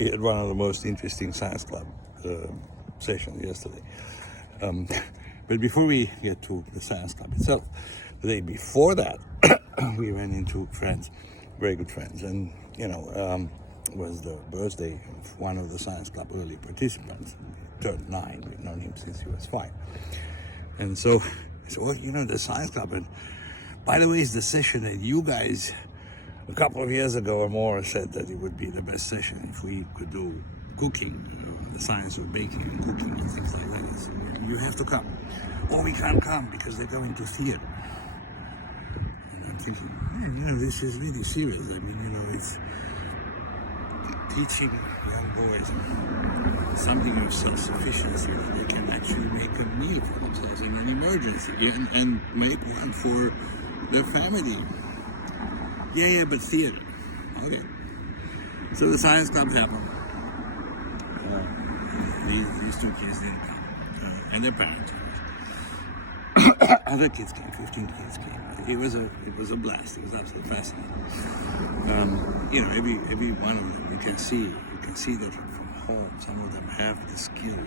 We had one of the most interesting science club sessions yesterday. But before we get to the science club itself, the day before that, we ran into friends, very good friends, and it was the birthday of one of the science club early participants. He turned 9. We've known him since he was 5. And so I said, well, the science club, and by the way, it's the session that you guys a couple of years ago or more said that it would be the best session if we could do cooking, the science of baking and cooking and things like that. So you have to come. Or we can't come because they're going to theater. And I'm thinking, this is really serious. I mean, it's teaching young boys something of self-sufficiency, that they can actually make a meal for themselves in an emergency and make one for their family. Yeah, but theater. Okay. So the science club happened. These 2 kids didn't come, and their parents. Other kids came. 15 kids came. It was a blast. It was absolutely fascinating. Every one of them, you can see that from home. Some of them have the skill.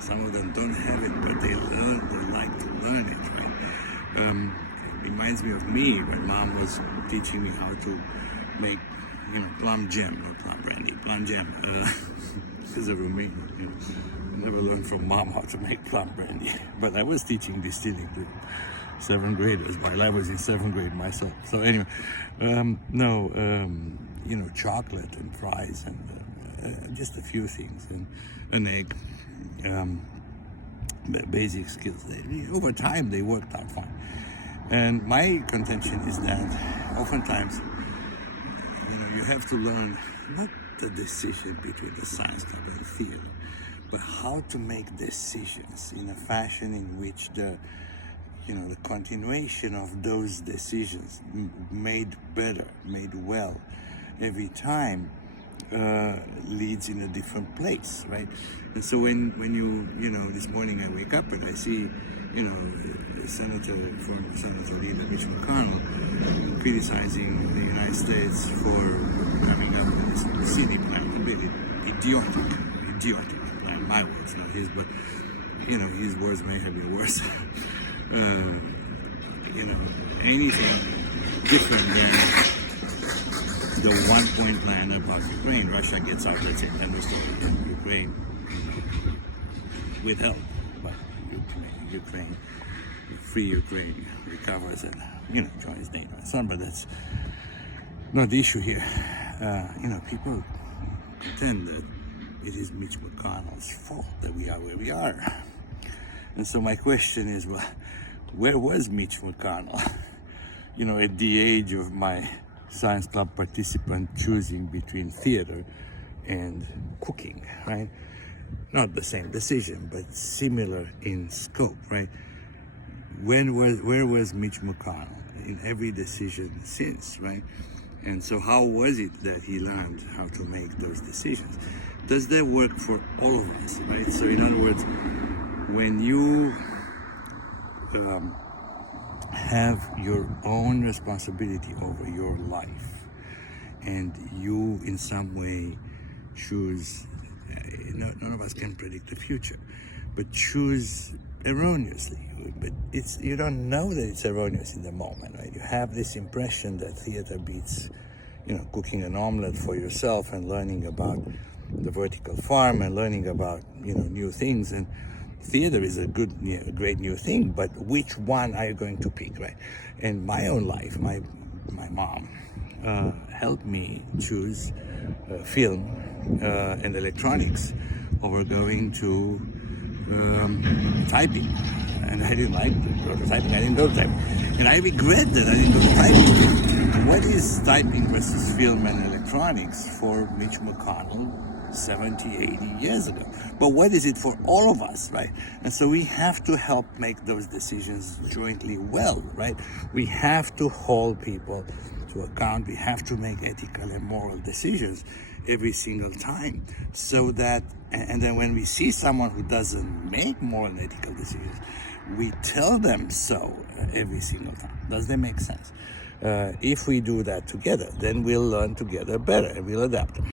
Some of them don't have it, but they like to learn it. Right? It reminds me of me when Mom was teaching me how to make, plum jam, not plum brandy, plum jam. As a Romanian, I never learned from Mom how to make plum brandy, but I was teaching distilling to 7th graders while I was in 7th grade myself. So anyway, chocolate and fries and just a few things, and an egg, basic skills. Over time, they worked out fine. And my contention is that oftentimes, you have to learn not the decision between the science club and theater, but how to make decisions in a fashion in which the continuation of those decisions made better, made well every time leads in a different place, right? And so when this morning I wake up and I see former Senator leader Mitch McConnell criticizing the United States for coming up with this city plan, a really idiotic plan. My words, not his, but his words may have been worse. Anything different than the 1-point plan about Ukraine. Russia gets out, let's say, end of story. Ukraine with help, but Ukraine, free Ukraine recovers and joins NATO and so on. But that's not the issue here. People pretend that it is Mitch McConnell's fault that we are where we are. And so my question is, well, where was Mitch McConnell? At the age of my science club participant choosing between theater and cooking, right? Not the same decision, but similar in scope, right? Where was Mitch McConnell in every decision since, right? And so how was it that he learned how to make those decisions? Does that work for all of us, right? So in other words, when you have your own responsibility over your life and you in some way choose, none of us can predict the future, but choose erroneously. But you don't know that it's erroneous in the moment, right? You have this impression that theater beats, cooking an omelette for yourself and learning about the vertical farm and learning about, new things. And theater is a great new thing, but which one are you going to pick, right? In my own life, my mom helped me choose film and electronics over going to typing. And I didn't like prototyping. I didn't go to typing. And I regret that I didn't go to typing. What is typing versus film and electronics for Mitch McConnell 70, 80 years ago? But what is it for all of us, right? And so we have to help make those decisions jointly well, right? We have to hold people to account. We have to make ethical and moral decisions every single time, so that, and then when we see someone who doesn't make moral and ethical decisions, we tell them so every single time. Does that make sense? If we do that together, then we'll learn together better and we'll adapt.